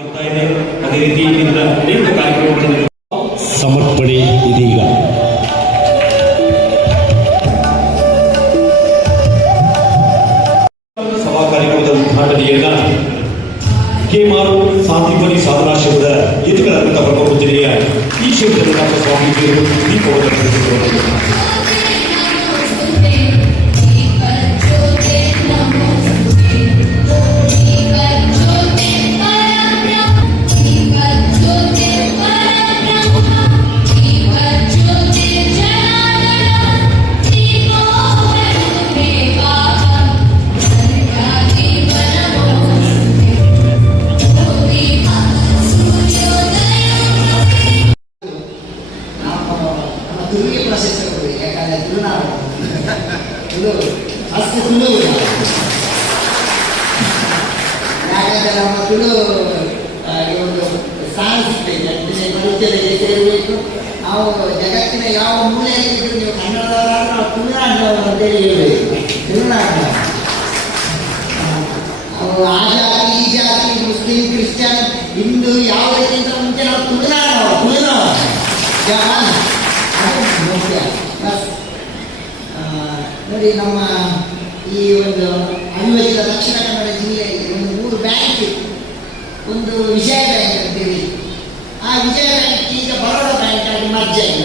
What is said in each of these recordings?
ಅದೇ ರೀತಿ ಅನೇಕ ಕಾರ್ಯಕ್ರಮಗಳನ್ನು ಸಮರ್ಪಣೆ ಇದೀಗ ಸಭಾ ಕಾರ್ಯಕ್ರಮದ ಉದ್ಘಾಟನೆಯನ್ನ ಕೇಮಾರು ಶಾಂತಿಪರಿ ಸಾಧನಾಶ್ರಮದ ಎದುಕರಂತ ಬ್ರಹ್ಮಪೂಜನೆಯ ಈ ಕ್ಷೇತ್ರದ ಸ್ವಾಮೀಜಿಯರು ದೀಪವನ್ನು ಬೆಳಗಿಸಿದರು. ಯಾಕಂದ್ರೆ ನಮ್ಮ ತುಳು ಒಂದು ಸಾಹಿತ್ಯ ಸೇರಬೇಕು. ನಾವು ಜಗತ್ತಿನ ಯಾವ ಮೂಲೆಯಲ್ಲಿ ಇದ್ರು ನೀವು ಕನ್ನಡದವರಾದ್ರೂ ನಾವು ತುಳುನಾಡಿನವರು ಅಂತೇಳಿ ಹೇಳಬೇಕು. ತುಳುನಾಡಿನ ಆ ಜಾತಿ ಈ ಜಾತಿ ಮುಸ್ಲಿಂ ಕ್ರಿಶ್ಚಿಯನ್ ಹಿಂದೂ ಯಾವುದಕ್ಕಿಂತ ಮುಂಚೆ ನಾವು ತುಳುನಾಡವರು ಅದು ಮುಖ್ಯ. ನೋಡಿ, ನಮ್ಮ ಈ ಒಂದು ಅವಿಭಜಿತ ದಕ್ಷಿಣ ಕನ್ನಡ ಜಿಲ್ಲೆಯಲ್ಲಿ ಒಂದು 3 ಬ್ಯಾಂಕ್ ಇತ್ತು. ಒಂದು ವಿಜಯ ಬ್ಯಾಂಕ್ ಅಂತೇಳಿ, ಆ ವಿಜಯ ಬ್ಯಾಂಕ್ ಈಗ ಬರೋಡ ಬ್ಯಾಂಕ್ ಆಗಿ ಮರ್ಜ್ ಆಗಿದೆ.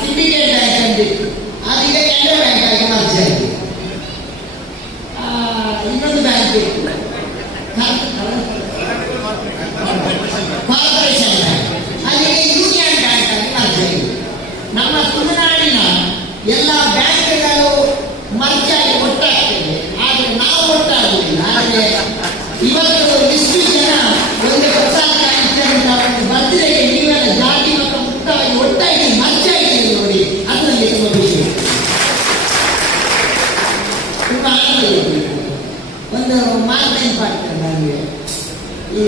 ಸಿಂಡಿಕೇಟ್ ಬ್ಯಾಂಕ್ ಅಂತಿತ್ತು, ಅದೀಗ ಕೆನರಾ ಬ್ಯಾಂಕ್ ಆಗಿ ಮರ್ಜ್ ಆಗಿದೆ. ಇನ್ನೊಂದು ಬ್ಯಾಂಕ್ ಇತ್ತು, ಕಾರ್ಪೊರೇಷನ್ ಬ್ಯಾಂಕ್, ಅಲ್ಲಿಗೆ ಯೂನಿಯನ್ ಬ್ಯಾಂಕ್ ಆಗಿ ಮರ್ಜ್ ಆಗಿದೆ. ನಮ್ಮ ತುಳುನಾಡಿನ ಎಲ್ಲ ಬ್ಯಾಂಕ್ಗಳು ಮರ್ಜಾಗಿ ಒಟ್ಟಾಗ್ತದೆ, ಆದರೆ ನಾವು ಒಟ್ಟಾಗುವುದಿಲ್ಲ. ಆದರೆ ಇವತ್ತು ಇಷ್ಟು ಜನ ಒಂದು ಹೊಸ ಬರ್ತಿಗೆ ನೀವೆಲ್ಲ ಜಾತಿ ಮತ್ತು ಮುಕ್ತವಾಗಿ ಒಟ್ಟಾಗಿ ಮರ್ಜಾಗಿದೆ ನೋಡಿ, ಅದರಲ್ಲಿ ತುಂಬ ಖುಷಿ, ತುಂಬ ಆನಂದ ಇರಬೇಕು. ಒಂದು ಮಾತು ನೆನಪಾಗ್ತದೆ ನನಗೆ, ಈ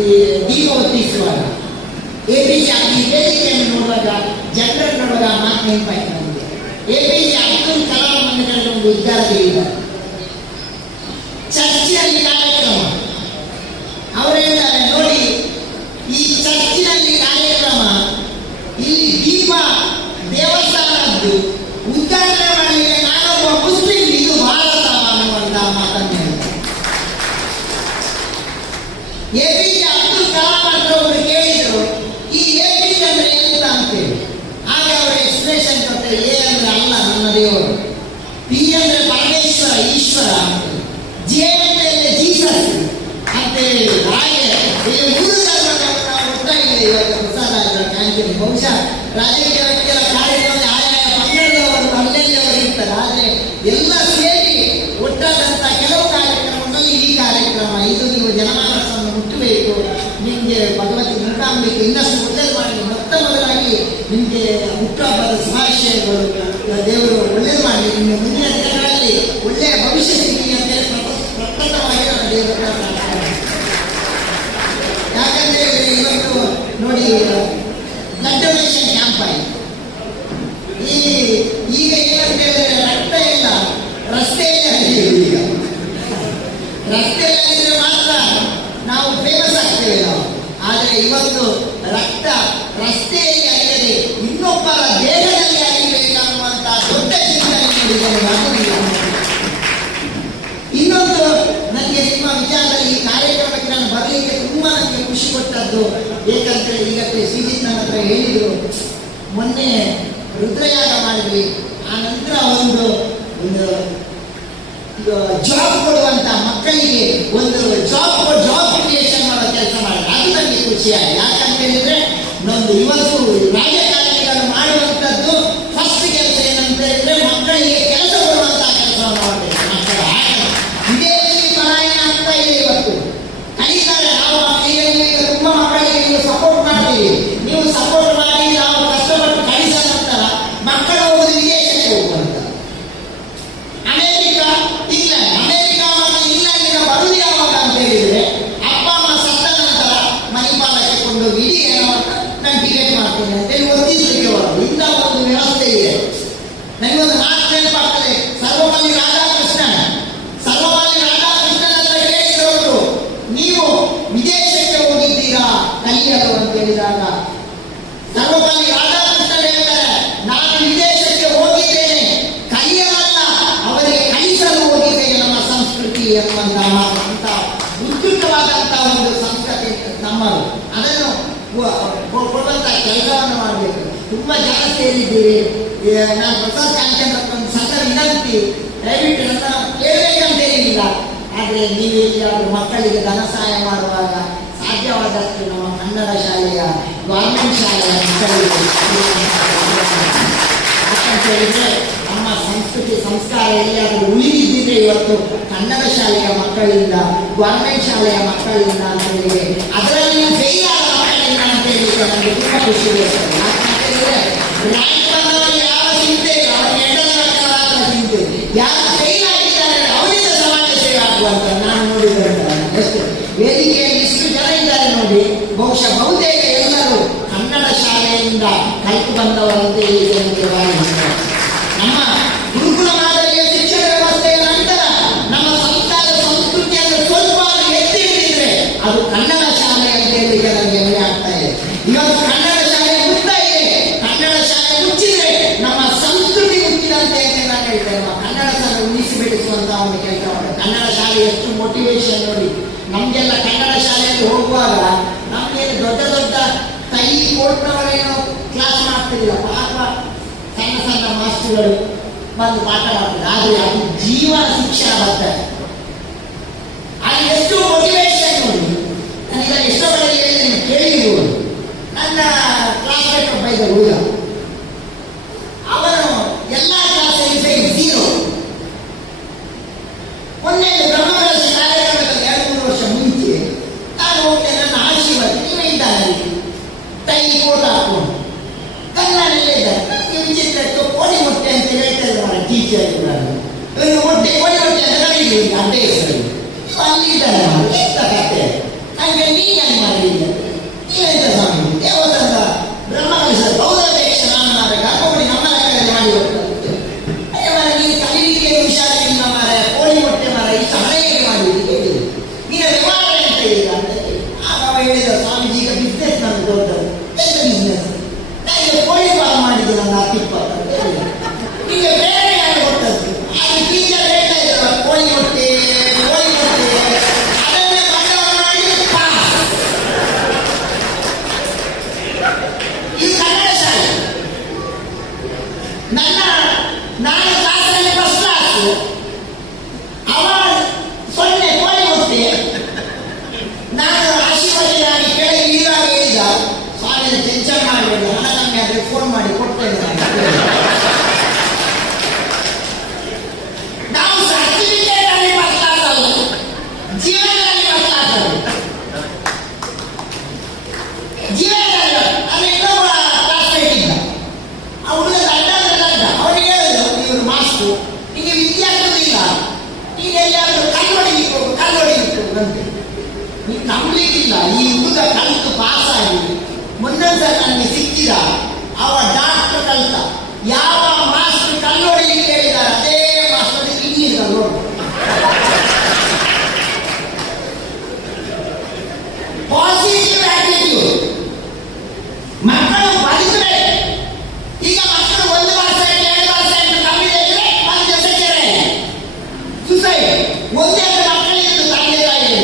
ದೀಪ ಹೊತ್ತಿಸುವಾಗ APJ ಈ ವೇದಿಕೆಯನ್ನು ನೋಡುವಾಗ, ಜನರನ್ನು ನೋಡುವಾಗ ಮಾತು ನೆನಪಾಯ್ತು ನಮಗೆ. APJ ಅಬ್ದುಲ್ ಕಲಾಂ ಮಂದಿರಲ್ಲಿ ಒಂದು ವಿದ್ಯಾರ್ಥಿ ಇದ್ದಾರೆ, ಚರ್ಚಿನಲ್ಲಿ ಕಾರ್ಯಕ್ರಮ. ಅವರು ಹೇಳ್ತಾರೆ, ನೋಡಿ ಈ ಚರ್ಚಿನಲ್ಲಿ ಕಾರ್ಯಕ್ರಮ, ಇಲ್ಲಿ ದೀಪ ದೇವಸ್ಥಾನದ್ದು ಉದ್ಘಾಟನೆ ಮಾಡಲಿಕ್ಕೆ ನಾನೊಬ್ಬ ಮುಸ್ಲಿಂ, ಇದು ಭಾರತ ಅನ್ನುವಂತಹ ಮಾತನ್ನು ಹೇಳ್ತಾರೆ. APJ ಅಬ್ದುಲ್ ಕಲಾಂ ಅಂತ ಒಬ್ಬರು ಕೇಳಿದ್ರು, ಈ APJ ಅಂದ್ರೆ ಎಂತ ಅಂತೇಳಿ. ಆಗ ಅವರು ಎಕ್ಸ್ಪ್ರೆಷನ್ ಕೊಟ್ಟರೆ, A ಅಂದ್ರೆ ಅಲ್ಲ ನನ್ನ ದೇವರು, P ಅಂದ್ರೆ ಪರಮೇಶ್ವರ ಈಶ್ವರ, J ಅಂದ್ರೆ ಜೀಸಸ್ ಅಂತ ಹೇಳಿ. ಹಾಗೆ ಇಲ್ಲಿ 3 ಧರ್ಮಗಳನ್ನು ಒಟ್ಟಾಗಿದೆ ಇವತ್ತು ಹೊಸದಾದ ಕಾಣ್ತೀನಿ. ಬಹುಶಃ ರಾಜಕೀಯ ವ್ಯಕ್ತಿಗಳ ಕಾರ್ಯಕ್ರಮದಲ್ಲಿ ಆಯಾಯ ಪಂಗಡದವರು ಅಲ್ಲಲ್ಲಿ ಅವರು ಇರ್ತಾರೆ, ಆದರೆ ಎಲ್ಲ ಸೇರಿ ಒಟ್ಟಾದಂಥ ಕೆಲವು ಕಾರ್ಯಕ್ರಮಗಳಲ್ಲಿ ಈ ಕಾರ್ಯಕ್ರಮ ಇದು. ನೀವು ಜನಮಾನಸವನ್ನು ಮುಟ್ಟಬೇಕು, ನಿಮಗೆ ಭಗವತಿ ಮೂಕಾಂಬಿಕೆ ಇನ್ನಷ್ಟು ಒಳ್ಳೆಯದು ಮಾಡಿ. ಮೊತ್ತ ಮೊದಲಾಗಿ ನಿಮಗೆ ಹುಟ್ಟುಹಬ್ಬದ ಶುಭಾಶಯಗಳು, ದೇವರು ಒಳ್ಳೆಯದು ಮಾಡಲಿ, ನಿಮಗೆ ಮುಂದಿನ ದಿನಗಳಲ್ಲಿ ಒಳ್ಳೆಯ ಭವಿಷ್ಯ ಸಿಗಲಿ ಅಂತೇಳಿ ಪ್ರಪ್ರಥಮವಾಗಿ ನಾನು ದೇವರ ಪ್ರಾರ್ಥನೆ. ಯಾಕಂದ್ರೆ ಇವತ್ತು ನೋಡಿ, ಬ್ಲಡ್ ಡೊನೇಷನ್ ಕ್ಯಾಂಪ್ ಆಯಿತು. ಈಗ ಏನಂತ ಹೇಳಿದ್ರೆ, ರಕ್ತ ಎಲ್ಲ ರಸ್ತೆಯಲ್ಲಿ ಹರಿಯುವುದು. ಈಗ ರಸ್ತೆಯಲ್ಲಿ ಹರಿದ್ರೆ ಮಾತ್ರ ನಾವು ಫೇಮಸ್ ಆಗ್ತೇವೆ ನಾವು, ಆದರೆ ಇವತ್ತು ರಕ್ತ ರಸ್ತೆಯಲ್ಲಿ ಹರಿಯದೆ ಇನ್ನೊಬ್ಬರ ದೇಹದಲ್ಲಿ ಹರಿಯಬೇಕನ್ನುವಂತ ದೊಡ್ಡ ಚಿಂತನೆ ನೀಡಿದ್ದೇನೆ. ಇನ್ನೊಂದು ನನಗೆ ನಿಮ್ಮ ವಿಚಾರದಲ್ಲಿ ಈ ಕಾರ್ಯಕ್ರಮಕ್ಕೆ ನಾನು ಬರಲಿಕ್ಕೆ ತುಂಬಾ ನನಗೆ ಖುಷಿ ಕೊಟ್ಟದ್ದು, ಏಕೆಂದರೆ ಈಗಷ್ಟೇ ಶ್ರೀಜಿತ್ ನನ್ನ ಹತ್ರ ಹೇಳಿದ್ರು, ಮೊನ್ನೆ ರುದ್ರಯಾಗ ಮಾಡಿದ್ವಿ, ಆ ನಂತರ ಒಂದು ಜಾಬ್ ಕೊಡುವಂತ ಮಕ್ಕಳಿಗೆ ಒಂದು ಜಾಬ್ ಕ್ರಿಯೇಷನ್ ಮಾಡೋ ಕೆಲಸ ಮಾಡಿದ್ರೆ ಅದು ನನಗೆ ಖುಷಿಯಾಗಿದೆ. ಯಾಕಂತ ಹೇಳಿದ್ರೆ, ನಮ್ದು ಇವತ್ತು ರಾಜಕಾರಣಿಗಳು ಮಾಡುವಂಥದ್ದು ಫಸ್ಟ್ ಕೆಲಸ ಏನಂತ ಹೇಳಿದ್ರೆ, ಮಕ್ಕಳಿಗೆ ಕೆಲಸ ಕೊಡುವಂತಹ ಕೆಲಸವನ್ನು ಮಾಡಬೇಕು. ಮಕ್ಕಳು ವಿದೇಶಿ ಪಲಾಯನ ಆಗ್ತಾ ಇದೆ, ಇವತ್ತು ಕಲಿತಾರೆ. ನಾವು ಈಗ ತುಂಬ ಮಕ್ಕಳಿಗೆ ನೀವು ಸಪೋರ್ಟ್ ಮಾಡ್ತೀವಿ, ನೀವು ಸಪೋರ್ಟ್ ಮಾಡಿ ನಾವು ಕಷ್ಟಪಟ್ಟು ಕಲಿಸಿದ ನಂತರ ಮಕ್ಕಳು ಹೋಗುದು ವಿದೇಶಕ್ಕೆ ಹೋಗುವಂತ. ಅಮೆರಿಕ ಮತ್ತು ಇಂಗ್ಲೆಂಡಿನ ಬರುವುದು ಯಾವಾಗ ಅಂತ ಹೇಳಿದ್ರೆ, ಅಪ್ಪ ಅಮ್ಮ ಸತ್ತ ನಂತರ ಮಣಿಪಾಲಕ್ಕೆ ಕೊಂಡೋಗಿ ಇಡೀ ನಾನು ಟಿಕೆಟ್ ಮಾಡ್ತೇನೆ ಅಂತೇಳಿ ಒತ್ತಿಸಲಿಕ್ಕೆ ಬರೋದು. ಇಂಥ ಒಂದು ವ್ಯವಸ್ಥೆ ಇದೆ. ನನಗೊಂದು ಮಾತು ನೆನಪಾಗ್ತದೆ, ಸರ್ವಪಲ್ಲಿ ರಾಧಾಕೃಷ್ಣನ್ ತುಂಬಾ ಜನ ಸೇರಿದ್ದೀರಿ. ನಾನು ಪ್ರಸಾದ್ ಕಾಂಚನ್ ಒಂದು ಸಣ್ಣ ವಿನಂತಿ, ದಯವಿಟ್ಟು ನನ್ನ ಕೇಳಬೇಕಂತ ಏನಿಲ್ಲ, ಆದರೆ ನೀವು ಎಲ್ಲಿಯಾದರೂ ಮಕ್ಕಳಿಗೆ ಧನ ಸಹಾಯ ಮಾಡುವಾಗ ಸಾಧ್ಯವಾದಷ್ಟು ನಮ್ಮ ಕನ್ನಡ ಶಾಲೆಯ ಗೌರ್ಮೆಂಟ್ ಶಾಲೆಯ ಮಕ್ಕಳಿಗೆ ಯಾಕಂತ ಹೇಳಿದ್ರೆ ನಮ್ಮ ಸಂಸ್ಕೃತಿ ಸಂಸ್ಕಾರ ಎಲ್ಲಿಯಾದರೂ ಉಳಿದಿದ್ದರೆ ಇವತ್ತು ಕನ್ನಡ ಶಾಲೆಯ ಮಕ್ಕಳಿಂದ, ಗೌರ್ಮೆಂಟ್ ಶಾಲೆಯ ಮಕ್ಕಳಿಂದ ಅಂತ ಹೇಳಿದ್ರೆ, ಅದರಲ್ಲಿ ಫೇಲ್ ಆದ ಮಕ್ಕಳಿಂದ ಅಂತ ಹೇಳಿದ್ರೆ ನನಗೆ ತುಂಬ ಖುಷಿ ಇರ್ತದೆ. ಯಾಕಂತೇಳಿದ್ರೆ ರ್ಯಾಂಕ್ ಬಂದವರಿಗೆ ಯಾವ ಚಿಂತೆ ಇಲ್ಲ, ಅವರಿಗೆ ಎಡದ ಚಿಂತೆ, ಯಾರು ಫೇಲ್ ಆಗಿದ್ದಾರೆ ಅವರಿಂದ ಸಮಾಜ ಸೇವೆ ಆಗುವಂತ ನಾನು ನೋಡಿದ್ದೇನೆ. ಎಷ್ಟು ವೇದಿಕೆಯಲ್ಲಿ ಇಷ್ಟು ಜನ ಇದ್ದಾರೆ ನೋಡಿ, ಬಹುಶಃ ಬಹುತೇಕ ಎಲ್ಲರೂ ಕನ್ನಡ ಶಾಲೆಯಿಂದ ಕಲಿತು ಬಂದವರಂತೆ ಈ ಜನರಿಗೆ ನಮ್ಮ ಗುರುಕುಲ ಮಾದರಿಯ ಶಿಕ್ಷಣ ವ್ಯವಸ್ಥೆಯ ನಂತರ ನಮ್ಮ ಸಂಸ್ಕಾರ ಸಂಸ್ಕೃತಿಯನ್ನು ಸ್ವಲ್ಪ ಎತ್ತಿ ಹಿಡಿದ್ರೆ ಅದು ಕನ್ನಡ ಶಾಲೆ ಅಂತ ಹೇಳಿ ನನಗೆ ಹೆಮ್ಮೆ ಆಗ್ತಾ ಇದೆ. ಇವತ್ತು ಕನ್ನಡ ಶಾಲೆ ಮುಗ್ತಾ ಇದೆ, ಕನ್ನಡ ಶಾಲೆ ಮುಚ್ಚಿದ್ರೆ ನಮ್ಮ ಸಂಸ್ಕೃತಿ ಮುಚ್ಚಿದಂತೆ ಅಂತ ನಾನು ಹೇಳ್ತೇನೆ. ನಮ್ಮ ಕನ್ನಡ ಶಾಲೆ ಉಳಿಸಿ ಬೆಳೆಸುವಂತ ಒಂದು ಕೆಲಸ ಮಾಡಿ. ಕನ್ನಡ ಶಾಲೆ ಎಷ್ಟು ಮೋಟಿವೇಶನ್ ನೋಡಿ, ನಮ್ಗೆಲ್ಲ ಕನ್ನಡ ಶಾಲೆಯಲ್ಲಿ ಹೋಗುವಾಗ ನಮ್ಗೇನು ದೊಡ್ಡ ದೊಡ್ಡ ಕೈ ಕೋಟ್ನವರೇನೋ ಕ್ಲಾಸ್ ಮಾಡ್ತಿರಲಿಲ್ಲ, ಪಾಪ ಸಣ್ಣ ಸಣ್ಣ ಮಾಸ್ಟರ್ಗಳು ಬಂದು ಪಾಠ ಮಾಡ್ತಾರೆ. ಆದರೆ ಅದು ಜೀವನ ಶಿಕ್ಷಣ ಬರ್ತಾರೆ, ಅದು ಎಷ್ಟು ಮೋಟಿವೇಶನ್ ನೋಡಿ. ನನಗೆ ಎಷ್ಟೋ ಕಡೆ ಹೇಳಿ ಕೇಳಿರ್ಬೋದು. ನನ್ನ ಕ್ಲಾಸ್ಮೇಟ್ ಒಬ್ಬ ಇದ್ದ ಹುಡುಗ, ಅವನು ಎಲ್ಲ ಕ್ಲಾಸಲ್ಲಿ ಫೇಲ್, 0. ಮೊನ್ನೆ ಬ್ರಹ್ಮಕಲಶ ಕಾರ್ಯಕ್ರಮದಲ್ಲಿ 2-3 ವರ್ಷ ಮುಂಚೆ ನಾನು ಹೋಗ್ತೇನೆ, ನನ್ನ ಆಶೀರ್ವಾದ ನೀವೇ ಇದ್ದಾನೆ, ಟೈ ಕೋಟ್ ಹಾಕೊಂಡು ಕನ್ನಡಲ್ಲೇ ಇದ್ದಾರೆ. ವಿಚಿತ್ರ ಕೋಡಿ ಮೊಟ್ಟೆ ಅಂತ ಹೇಳ್ತಾ ಇದ್ದಾರೆ ಟೀಚರ್, ಮೊಟ್ಟೆ ಕೋಡಿ ಮೊಟ್ಟೆ ಅಂತ ಕರೀಲಿ ಅಡ್ಡ ಹೆಸರು ಅಲ್ಲಿದ್ದಾರೆ. ಎಂತ ಕತೆ ನನಗೆ ನೀನು ಮಾಡಿಲ್ಲ, ನೀವೆಂತ ಸ್ವಾಮಿ ದೇವಸ್ಥಾನದ ಬ್ರಹ್ಮಕಲಶ ಗೌರವೇಕ್ಷ ನಾನು ಮಾಡಬೇಕು ಹಾಕೋಡಿ ನಮ್ಮ ಲೆಕ್ಕದಲ್ಲಿ ಮಾಡಿ ಹೋಗ್ತದೆ. ನೀನು ಕಲೀಲಿಕ್ಕೆ ಹುಷಾರಿಲ್ಲ ಮಾರ, ಕೋಳಿ ಮೊಟ್ಟೆ ಮಾರ ಇಷ್ಟು ಹಳೆಗೆ ಮಾಡಿದ್ದು ನೀನು ವ್ಯವಹಾರ ಅಂತ ಹೇಳಿಲ್ಲ ಅಂತ ಹೇಳಿ. ಆಗ ಹೇಳಿದ ಸ್ವಾಮೀಜಿ ಈಗ ಬಿಸ್ನೆಸ್ ನನಗೆ ದೊಡ್ಡದು. ಎಂತ ಬಿಸ್ನೆಸ್? ನಾನು ಕೋಳಿ ಪಾಲ ಮಾಡಿದ್ದು ನನ್ನ 10-20 ಅಂತ ಹೇಳಿ ಈಗ ಬೇರೆ ಯಾರು ಕೊಟ್ಟದ್ದು. ಅದು ಟೀಚರ್ ಹೇಳ್ತಾ ಇದ್ದಾರೆ ಕೋಳಿ ಮೊಟ್ಟೆ ಅದನ್ನೇ ಬಂಡವಾಳ ಮಾಡಿ ಪಾಸ್. ಇದು ಕನ್ನಡ ಶಾಲೆ. ನಾನು ಕ್ಲಾಸಲ್ಲಿ ಫಸ್ಟ್ ಕ್ಲಾಸ್, ಅವ 0 ಕೋಳಿ ಮೊಟ್ಟೆ. ನಾನು ಆಶೀರ್ವಾದಿ ಕೆಳಗೆ ನೀರಾಗ ಹೇಳಿದ, ಸ್ವಾಮಿ ಟೆನ್ಷನ್ ಮಾಡಬೇಡಿ, ಹಣ ಕಮ್ಮಿ ಆದರೆ ಫೋನ್ ಮಾಡಿ ಕೊಡ್ತೇನೆ. ನಾವು ಸರ್ಟಿಫಿಕೇಟ್ ಅಲ್ಲಿ ಫಸ್ಟ್ ಕ್ಲಾಸ್ ಅಲ್ಲ, ಜೀವನದಲ್ಲಿ ಫಸ್ಟ್ ಕ್ಲಾಸ್ ಅಲ್ಲ, ಜೀವನದಲ್ಲಿ. ಅಲ್ಲಿ ಇನ್ನೊಬ್ಬ ಕ್ಲಾಸ್ಮೇಟ್ ಇದ್ದ, ಆ ಹುಡುಗ ಅಡ್ಡ ಅವನಿಗೆ ಹೇಳಿದ್ರು, ಇವರು ಮಾಸ್ಟು ನಿಮಗೆ ವಿದ್ಯೆ ಆಗ್ತದಿಲ್ಲ, ನೀನು ಎಲ್ಲಿಯಾದರೂ ಕಲ್ಲೊಡಿಲಿಕ್ಕೆ ಅಂತೆ. ನೀನು ನಂಬಲಿಕ್ಕಿಲ್ಲ, ಈ ಹುಡುಗ ಕಲಿತು ಪಾಸ್ ಆಗಿ ಮುಂದೊಂದು ನನಗೆ ಸಿಕ್ಕಿದ, ಅವ ಡಾಕ್ಟರ್ ಕಲಿತ. ಯಾವ ಮಾಸ್ಟರ್ ಕಲ್ಲೊಡಿಲಿಕ್ಕೆ ಹೇಳಿದ್ದಾರೆ ಅದೇ ಮಾಸ್ಟರ್ ಇಂಗ್ಲೀಷ್ ಕಲ್ಲೋಡು. Positive attitude. ಮಕ್ಕಳು ಬದುಕರೆ ಈಗ ಮಕ್ಕಳು 1% 2% ಕಮ್ಮಿ ಇದ್ರೆ 1 ಸೆಕೆಂಡ್ ಸುಸೈಡ್. ಒಂದೇ ಮಕ್ಕಳಿದ್ದು ತಂದೆ ತಾಯಿ,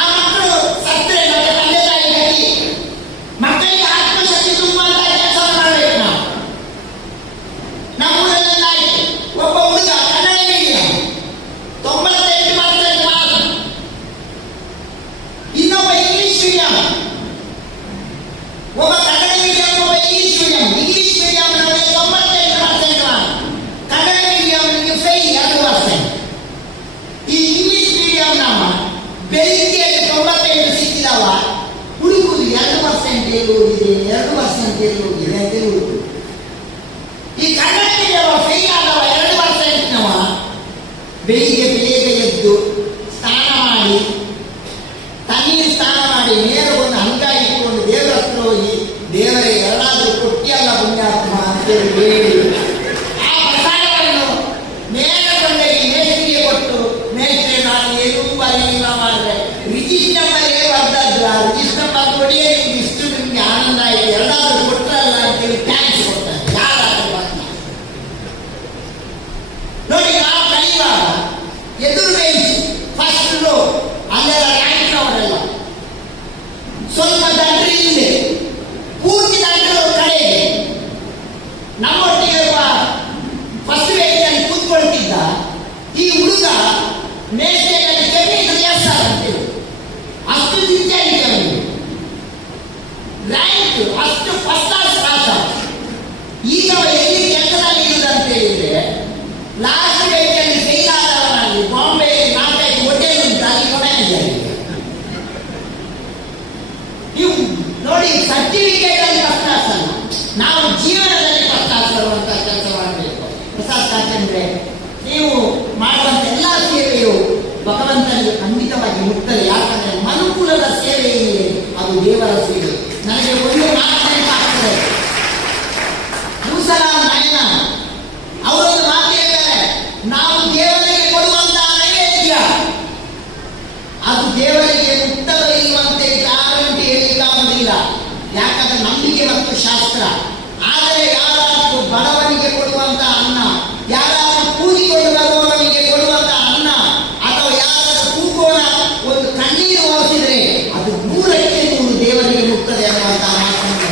ಆ ಮಕ್ಕಳು ಸತ್ತರೆ ಮತ್ತೆ ತಂದೆ ತಾಯಿ ಗತಿ. ಮಕ್ಕಳಿಗೆ ಆತ್ಮಶಕ್ತಿ ತುಂಬುವಂತ ಕೆಲಸ ಮಾಡಬೇಕು ನಾವು. ನಮ್ಮೂರಲ್ಲೆಲ್ಲ ಆಯ್ತು, ಒಬ್ಬ ಹುಡುಗ ಕನ್ನಡ ಮೀಡಿಯಂ 98% ಮಾರ್ಕ್, ಇನ್ನೊಬ್ಬ ಇಂಗ್ಲಿಷ್ ಮೀಡಿಯಂ, ಒಬ್ಬ ಕನ್ನಡ ಮೀಡಿಯಂ, ಒಬ್ಬ English medium. English medium 98% mark, Kannada medium fail 2%. ಈ ಇಂಗ್ಲಿಷ್ ಮೀಡಿಯಂ ನಮ್ಮ ಬೆಳಿಗ್ಗೆ 98 ಸಿಕ್ಕಿದವ ಹುಡುಗುದು 2% ಎಲ್ಲಿ ಹೋಗಿದೆ, 2% ಎಲ್ಲಿ ಹೋಗಿದೆ ಅಂತ ಹುಡುಗುದು. ಈ ಕನ್ನಡ ಮೀಡಿಯಂ ಫೇಲ್ ಆದವ 2%ನವ ಬೆಳಿಗ್ಗೆ ಬೇಗ ಎದ್ದು ಸ್ನಾನ ಮಾಡಿ, ತಣ್ಣೀರು ಸ್ನಾನ ಮಾಡಿ, ನೇರ ಒಂದು ಅಂಗ ಇಟ್ಕೊಂಡು ದೇವರ ಹತ್ರ ಹೋಗಿ, ದೇವರೇ ಎರಡಾದ್ರೂ ಕೊಟ್ಟಿಯಲ್ಲ ಪುಣ್ಯಾತ್ಮ ಅಂತೇಳಿ ಹೇಳಿ ಆ ಪ್ರಸಾದವನ್ನು ನೇರ ಕೊಂಡೋಗಿ ಮೇಸ್ತ್ರಿಗೆ ಕೊಟ್ಟು, ಮೇಸ್ತ್ರಿ ನಾನು ಏನೂ ಬರಲಿಲ್ಲ ಮಾಡಿದ್ರೆ ರಿಜಿಸ್ಟರ್ ನಂಬರ್ಗೆ ಬರ್ದದ್ದು, ಆ ರಿಜಿಸ್ಟರ್ ನಂಬರ್ ಕೊಡಿಯೇ ನಿಮ್ಗೆ ಇಷ್ಟು ನಿಮ್ಗೆ ಆನಂದ ಆಯಿತು, ಎರಡಾದ್ರೂ ಕೊಟ್ಟರಲ್ಲ ಅಂತೇಳಿ ಥ್ಯಾಂಕ್ಸ್ ಕೊಡ್ತಾರೆ. ಯಾರಾದ್ರೂ ಬಂದ ನೋಡಿ, ನಾವು ಕಲಿಯುವಾಗ ಎದುರು ಬೇಂಚ್ ಫಸ್ಟ್ ರೋ ಅಲ್ಲೆಲ್ಲ ರ್ಯಾಂಕ್ನವರೆಲ್ಲ ಸ್ವಲ್ಪ ದಡ್ರಿ ಹಿಂದೆ, ಪೂರ್ತಿ ಮೇಸ್ಟೇಟಲ್ಲಿ ಕೆಮಿಕಲ್ ಅಂತ ಅಷ್ಟು ಸಿನ್ಸಿಯಾರಿಟಿ ಅವನಿಗೆ, ರ್ಯಾಂಕ್ ಅಷ್ಟು ಫಸ್ಟ್ ಕ್ಲಾಸ್ ಪಾಸ್. ಈಗ ಅವ ಎಲ್ಲಿ ಕೆಲಸದಲ್ಲಿ ಇರುದಂತ ಹೇಳಿದ್ರೆ ಲಾಸ್ಟ್ ಬೆಂಚಲ್ಲಿ ಫೇಲ್ ಆದವನಲ್ಲಿ ಬಾಂಬೆ 4-5 ಹೋಟೆಲ್ ಉಂಟು, ಅಲ್ಲಿ ಕೊನೆಯಾಗಿದ್ದಾರೆ. ನೀವು ನೋಡಿ, ಸರ್ಟಿಫಿಕೇಟ್ ಅಲ್ಲಿ ಫಸ್ಟ್ ಕ್ಲಾಸ್ ಅಲ್ಲ, ನಾವು ಜೀವನದಲ್ಲಿ ಫಸ್ಟ್ ಕ್ಲಾಸ್ ಬರುವಂತ ಕೆಲಸ ಮಾಡಬೇಕು. ಪ್ರಸಾದ್ ಕಾಕಂದ್ರೆ ನೀವು ಮಾಡುವಂತ ಎಲ್ಲಾ ಸೇವೆಯು ಭಗವಂತನಿಗೆ ಖಂಡಿತವಾಗಿ ಮುಕ್ತದೆ. ಯಾಕಂದ್ರೆ ಮನುಕುಲದ ಸೇವೆ ಏನಿದೆ ಅದು ದೇವರ ಸೇವೆ. ನನಗೆ ಒಂದು ಮಾತು ನೆನಪಾಗ್ತದೆ, ಮುಸಲಾಂ ನಯನ ಅವರೊಂದು ಮಾತು ಹೇಳ್ತಾರೆ, ನಾವು ದೇವರಿಗೆ ಕೊಡುವಂತಹ ನೈವೇದ್ಯ ಅದು ದೇವರಿಗೆ ಮುಕ್ತದ ಇರುವಂತೆ ಗ್ಯಾರಂಟಿ ಹೇಳಲಿಕ್ಕಾಗುವುದಿಲ್ಲ. ಯಾಕಂದ್ರೆ ನಂಬಿಕೆ ಮತ್ತು ಶಾಸ್ತ್ರ. ಆದರೆ ಯಾರಾದರೂ ಬಡವನಿಗೆ ಕೊಡುವಂತಹ ಅನ್ನ, ಯಾರಾದರೂ ಕೂಡಿಕೊಂಡು ಬರುವವನಿಗೆ ಕೊಡುವಂತಹ ಅನ್ನ, ಅಥವಾ ಯಾರಾದರೂ ಕೂಗೋಣ ಒಂದು ಕಣ್ಣೀರು ಒರೆಸಿದ್ರೆ ಅದು 100ಕ್ಕೆ 100 ದೇವರಿಗೆ ಮುಕ್ತದೆ ಅನ್ನುವಂತಹ ಮಾತನ್ನು.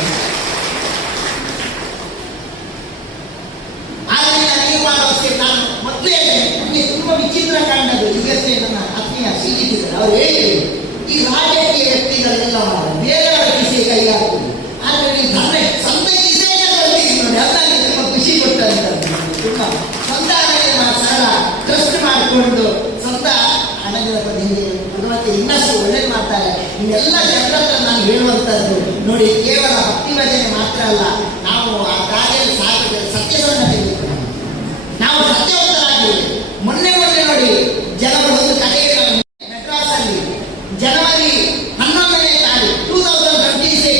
ಆದ್ದರಿಂದ ನೀವು ಮಾಡುವಷ್ಟೇ. ನಾನು ಮೊದಲೇ ನನಗೆ ತುಂಬಾ ವಿಚಿತ್ರ ಕಂಡದ್ದು, ಈಗಷ್ಟೇ ನನ್ನ ಆತ್ಮೀಯ ಸಿಗಿದ್ದಾರೆ, ಅವರು ಹೇಳಿದ್ರು ಈ ರಾಜಕೀಯ ವ್ಯಕ್ತಿಗಳೆಲ್ಲ ಬೇರೆಯವರ ಕಿಸೆ ಕೈ ಹಾಕುದು. ಆದ್ರೆ ನೀವು ಸ್ವಂತ ಕಿಸೆಯ ನೋಡಿ, ಅದರಲ್ಲಿ ತುಂಬಾ ಖುಷಿ ಕೊಟ್ಟಂತ ತುಂಬಾ ಸ್ವಂತ ಸರಳ ಟ್ರಸ್ಟ್ ಮಾಡಿಕೊಂಡು ಸ್ವಂತ ಹಣಗಳ ಹಿಂದೆ ಭಗವಂತ ಇನ್ನಷ್ಟು ಒಳ್ಳೇದು ಮಾಡ್ತಾರೆ. ಇನ್ನೆಲ್ಲ ಜನರ ನಾನು ಹೇಳುವಂತದ್ದು ನೋಡಿ, ಕೇವಲ ಭಕ್ತಿ ಭಜನೆ ಮಾತ್ರ ಅಲ್ಲ, ನಾವು ಆ ದಾರಿಯಲ್ಲಿ ಸಾಗಿದ ಸತ್ಯವನ್ನು ತೆಗೆದುಕೊಂಡು ನಾವು ಸತ್ಯವಂತರಾಗಿದ್ದೇವೆ. ಮೊನ್ನೆ ನೋಡಿ ಜನರು ಒಂದು ಕಡೆಗೆ ಮೆಡ್ರಾಸ್ ಅಲ್ಲಿ ಜನವರಿ 11ನೇ ತಾರೀಕು 2026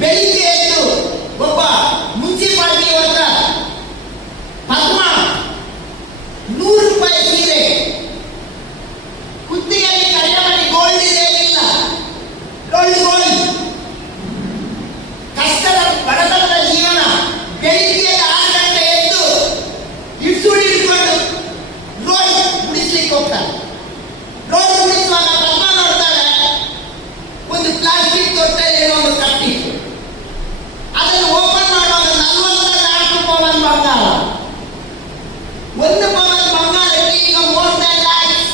ಬೆಳಿಗ್ಗೆ ಎದ್ದು ಒಬ್ಬ ಮುನ್ಸಿಪಾಲಿಟಿ ಹತ್ರ ಪದ್ಮ 100 ರೂಪಾಯಿ ಸೀರೆ, ಕುತ್ತಿಗೆಯಲ್ಲಿ ಕಡಿಮೆ ಗೋಲ್ಡ್ ಇದೆ, ಇಲ್ಲ ಗೋಲ್ಡ್ ಕಷ್ಟದ ಬಡತನದ ಜೀವನ. ಬೆಳಿಗ್ಗೆ 6 ಗಂಟೆ ಎದ್ದು ಇಡ್ಸುಡಿ ಇಟ್ಕೊಂಡು ರೋಡ್ ಗುಡಿಸ್ಲಿಕ್ಕೆ ಹೋಗ್ತಾರೆ. ರೋಡ್ ಗುಡಿಸುವಾಗ ಪದ್ಮ ನೋಡ್ತಾರೆ, ಒಂದು ಪ್ಲಾಸ್ಟಿಕ್ ತೊಟ್ಟೆಯಲ್ಲಿ ಏನೋ ಒಂದು ಕಟ್ಟಿತ್ತು, ಅದನ್ನು ಓಪನ್ ಮಾಡುವಾಗ 44 ಪವನ್ ಬಂಗಾರ. 1 ಪವನ್ ಬಂಗಾರಕ್ಕೆ ಈಗ ಮೋರ್ ದ್ಯಾನ್ ಲ್ಯಾಕ್ಸ್,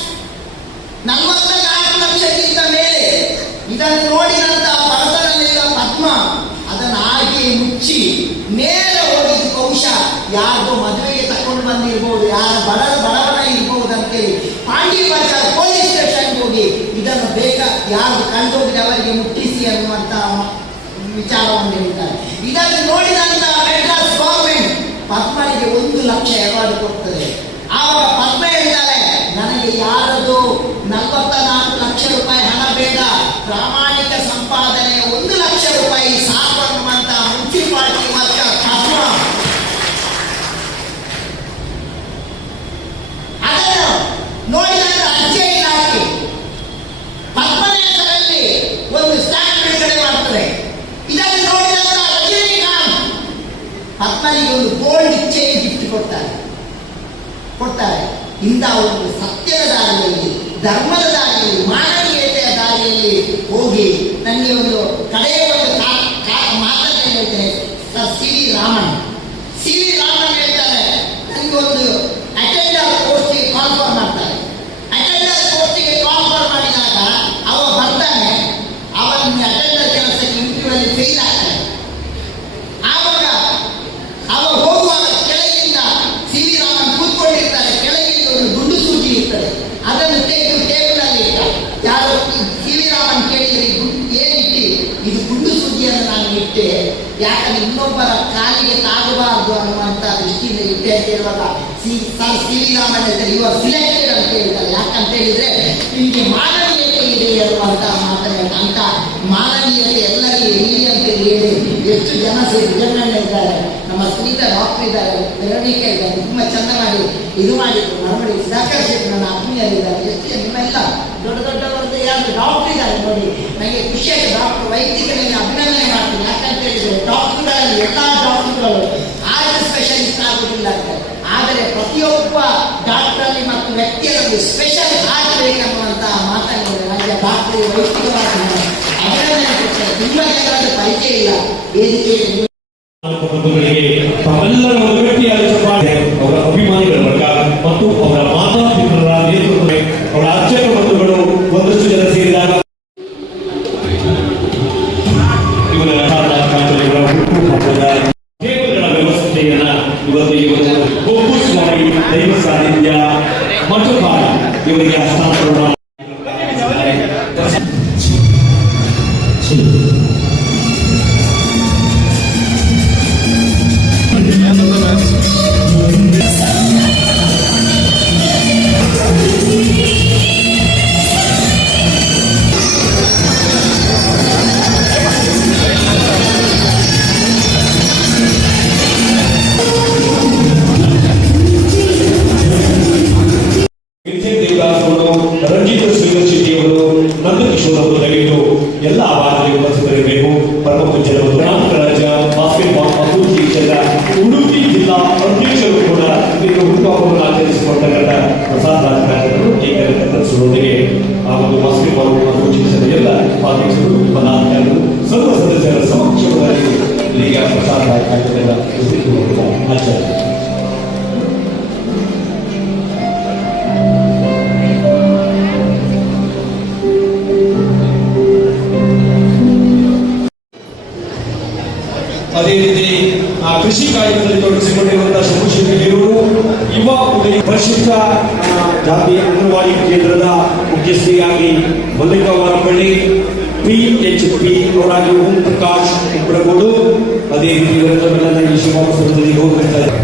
44 ಲಕ್ಷಕ್ಕಿಂತ ಮೇಲೆ. ಇದನ್ನು ನೋಡಿದಂತಹ ಬಡತನಲ್ಲಿದ್ದ ಪದ್ಮ ಅದನ್ನು ಹಾಗೆ ಮುಚ್ಚಿ ನೇರ ಹೋಗಿ ಬಹುಶಃ ಯಾರಿಗೋ ಮದುವೆಗೆ ತಕೊಂಡು ಬಂದಿರ್ಬೋದು, ಯಾರ ಬಡವನ ಇರ್ಬೋದು ಅಂತೇಳಿ ಪಾಂಡಿ ಬಜಾರ್ ಪೊಲೀಸ್ ಸ್ಟೇಷನ್ ಹೋಗಿ ಇದನ್ನು ಯಾರು ಕಂಡೋಗಿದೆ ಅವರಿಗೆ ಮುಟ್ಟಿಸಿ ಅನ್ನುವಂತಹ ವಿಚಾರವನ್ನು ಹೇಳಿದ್ದಾರೆ. ಇದನ್ನು ನೋಡಿದಂತಹ ಮೆಡ್ರಾಸ್ ಗವರ್ಮೆಂಟ್ ಪದ್ಮನಿಗೆ 1 ಲಕ್ಷ ಅವಾರ್ಡ್ ಕೊಡ್ತದೆ. ಆವಾಗ ಪದ್ಮ ಹೇಳ್ತಾರೆ, ನನಗೆ ಯಾರದು 44 ಲಕ್ಷ ರೂಪಾಯಿ ಹಣ ಬೇಡ, ಪ್ರಾಮಾಣಿಕ ಸಂಪಾದನೆ 1 ಲಕ್ಷ ರೂಪಾಯಿ ಸಾಕು ಅನ್ನುವಂತಹ ಮುನ್ಸಿಪಾಲಿಟಿ ಮತ್ತು ಪದ್ಮ. ಅದನ್ನು ನೋಡಿದಂತ ಅಂಚೆ ಇಲಾಖೆ ಪದ್ಮನ ಹೆಸರಲ್ಲಿ ಒಂದು ಸ್ಟ್ಯಾಂಪ್ ಬಿಡುಗಡೆ ಮಾಡ್ತಾರೆ. ಇದನ್ನು ನೋಡಿದಂತ ರಜನಿಕಾಂತ್ ಪದ್ಮನಿಗೆ ಒಂದು ಗೋಲ್ಡ್ ಚೈನ್ ಗಿಫ್ಟ್ ಕೊಡ್ತಾರೆ. ಇಂತಹ ಒಂದು ಸತ್ಯದ ದಾರಿಯಲ್ಲಿ, ಧರ್ಮದ ದಾರಿಯಲ್ಲಿ, ಮಾನವೀಯತೆಯ ದಾರಿಯಲ್ಲಿ ಹೋಗಿ ನನಗೆ ಒಂದು ಕಡೆಯ ಒಂದು ಮಾತನ್ನು ಹೇಳ್ತೇನೆ. ಸರ್ ಸಿ ವಿ ರಾಮನ್ ಹೇಳ್ತಾರೆ, ನನಗೆ ಒಂದು ಅಟೆಂಡರ್ ಪೋಸ್ಟಿಗೆ ಕಾನ್ಫರ್ ಮಾಡ್ತಾರೆ. ಅಟೆಂಡರ್ ಪೋಸ್ಟಿಗೆ ಕಾನ್ಫರ್ ಮಾಡಿದಾಗ ಅವ ಬರ್ತಾನೆ, ಅವನ ಅಟೆಂಡರ್ ಕೆಲಸಕ್ಕೆ ಇಂಟರ್ವ್ಯೂ ಅಲ್ಲಿ ಫೇಲ್ ಆಗ್ತಾನೆ. ಆವಾಗ ಅವ ಹೋಗುವಾಗ ಕೆಳಗಿಂದ ಸಿ ವಿ ರಾಮನ್ ಕೂತ್ಕೊಂಡಿರ್ತಾರೆ, ಕೆಳಗಿಂದ ಒಂದು ಗುಂಡು ಸೂಜಿ ಇರ್ತದೆ, ಅದನ್ನು ತೆಗೆದು ಟೇಬಲ್ ಅಲ್ಲಿ ಇಟ್ಟ. ಯಾರು ಸಿ ವಿ ರಾಮನ್ ಕೇಳಿದ್ರೆ ಏನಿಟ್ಟಿ? ಇದು ಗುಂಡು ಸೂಜಿಯನ್ನು ನಾನು ಇಟ್ಟೆ, ಯಾಕಂದ್ರೆ ಇನ್ನೊಬ್ಬರ ಕಾಲಿಗೆ ತಾಗಬಾರದು ಅನ್ನುವಂತ ದೃಷ್ಟಿಯಿಂದ ಇಟ್ಟೆ ಅಂತ ಹೇಳುವಾಗ ಸಿ ವಿ ರಾಮನ್ ಹೇಳ್ತಾರೆ, ಇವಾಗ ಸಿಲೆಕ್ಟೆಡ್ ಅಂತ ಹೇಳ್ತಾರೆ. ಯಾಕಂತ ಹೇಳಿದ್ರೆ ಇಲ್ಲಿ ಮಾನವೀಯತೆ ಇದೆ ಅನ್ನುವಂತಹ ಮಾತನ್ನ, ಅಂತ ಮಾನವೀಯತೆ ಎಲ್ಲರಿಗೂ ಇಲ್ಲಿ ಅಂತ ಹೇಳಿ ಎಷ್ಟು ಜನ ಇದ್ದಾರೆ. ನಮ್ಮ ಸ್ನೇಹಿತ ಡಾಕ್ಟರ್ ಇದ್ದಾರೆ, ವೆರೋನಿಕಾ ಇದ್ದಾರೆ, ತುಂಬಾ ಚೆಂದ ಮಾಡಿ ಇದು ಮಾಡಿದ್ರು. ನಮ್ಮಲ್ಲಿ ಸುಧಾಕರ್ ಶೆಟ್ಟಿ ನನ್ನ ಆತ್ಮೀಯರಿದ್ದಾರೆ. ಎಷ್ಟು ನಿಮ್ಮೆಲ್ಲ ದೊಡ್ಡವರದ್ದು ಯಾರು ಡಾಕ್ಟರ್ ಇದ್ದಾರೆ ನೋಡಿ, ನನಗೆ ಖುಷಿಯಾಗಿ ಡಾಕ್ಟರ್ ವೈದ್ಯರಿಗೆ ಅಭಿನಂದನೆ ಮಾಡ್ತೀನಿ. ಯಾಕಂತ ಹೇಳಿದ್ರೆ ಡಾಕ್ಟರ್ಗಳಲ್ಲಿ ಎಲ್ಲಾ ಡಾಕ್ಟರ್ಗಳು ಆರ್ಟ್ ಸ್ಪೆಷಲಿಸ್ಟ್ ಆಗುವುದಿಲ್ಲ ಅಂತ, ಆದರೆ ಪ್ರತಿಯೊಬ್ಬ ಡಾಕ್ಟರ್ ಅಲ್ಲಿ ಮತ್ತು ವ್ಯಕ್ತಿಯಲ್ಲಿ ಸ್ಪೆಷಲ್ ಹಾರ್ಟ್ ಬೇಕನ್ನುವಂತಹ ಮಾತನ್ನು ನನಗೆ ಡಾಕ್ಟರ್ ವೈಯಕ್ತಿಕವಾಗಿ ಅಭಿನಂದನೆ ಕೊಡ್ತಾರೆ. ತುಂಬಾ ಜನರಲ್ಲಿ ಪರಿಚಯ ಇಲ್ಲ ವೇದಿಕೆಯಲ್ಲಿ. ತಮ್ಮೆಲ್ಲರ ಒಂದು ವ್ಯಕ್ತಿಯಾದ ಅವರ ಅಭಿಮಾನಿಗಳ ವರ್ಗ ಮತ್ತು ಅವರ ಮಾತಾಪಿತೃ ಸಾನ್ನಿಧ್ಯ ಮತ್ತು ಕಾಲ ಇವರಿಗೆ ಹಸ್ತಾಂತರ ರಂಜಿತ್ ಶ್ರೀಧರ್ ಶೆಟ್ಟಿ ಅವರು ನಂದಕಿಶೋರ್ ಅವರು ದಯವಿಟ್ಟು ಎಲ್ಲ ಭಾಗದಲ್ಲಿ ಉಪಸ್ಥಿತರಿರಬೇಕು. ಪರಮ ಪೂಜ್ಯರು ಕರ್ನಾಟಕ ರಾಜ್ಯ ಬಾಸ್ಕೆಟ್ಬಾಲ್ ಅಭಿವೃದ್ಧಿ ಕ್ಷೇತ್ರ ಉಡುಪಿ ಜಿಲ್ಲಾ ಅಧ್ಯಕ್ಷರು ಕೂಡ ಇದಕ್ಕೆ ಹುಟ್ಟುಹಬ್ಬವನ್ನು ಆಚರಿಸಿಕೊಳ್ತಕ್ಕಂಥ ಪ್ರಸಾದ್ ರಾಜಕಾರಣಿಗಳು ಈ ಕಾರ್ಯಕ್ರಮದೊಂದಿಗೆ ಆ ಒಂದು ಬಾಸ್ಕೆಟ್ಬಾಲ್ ಅಭಿವೃದ್ಧಿ ಕ್ಷೇತ್ರದ ಎಲ್ಲ ಅಧ್ಯಕ್ಷರು ಪದಾಧಿಕಾರಿಗಳು ಸರ್ವ ಸದಸ್ಯರ ಸಮಕ್ಷಮದಲ್ಲಿ ಈಗ ಪ್ರಸಾದ್ ರಾಜಕಾರಣಿಗಳ ಆಚರಣೆ. ಅದೇ ರೀತಿ ಕೃಷಿ ಕಾರ್ಯದಲ್ಲಿ ತೊಡಗಿಸಿಕೊಂಡಿರುವಂತಹ ಶಂಭುಶೇಖರ್ ಹಿರೂರು ಯುವ ಉದಯ ಪರಿಶಿಷ್ಟ ಜಾತಿ ಅಂಗನವಾಡಿ ಕೇಂದ್ರದ ಮುಖ್ಯಸ್ಥಿಯಾಗಿ ಮಲ್ಲಿಕಾ ವಾರಪಳ್ಳಿ, PHP ಅವರಾಗಿ ಓಂ ಪ್ರಕಾಶ್ ಉಪ್ಪರಗೋಡು. ಅದೇ ರೀತಿ ಇವರೆಲ್ಲರನ್ನ ಈ ಶುಭಾಶಯದಲ್ಲಿ ಗೌರವಿಸ್ತಾ ಇದ್ದಾರೆ.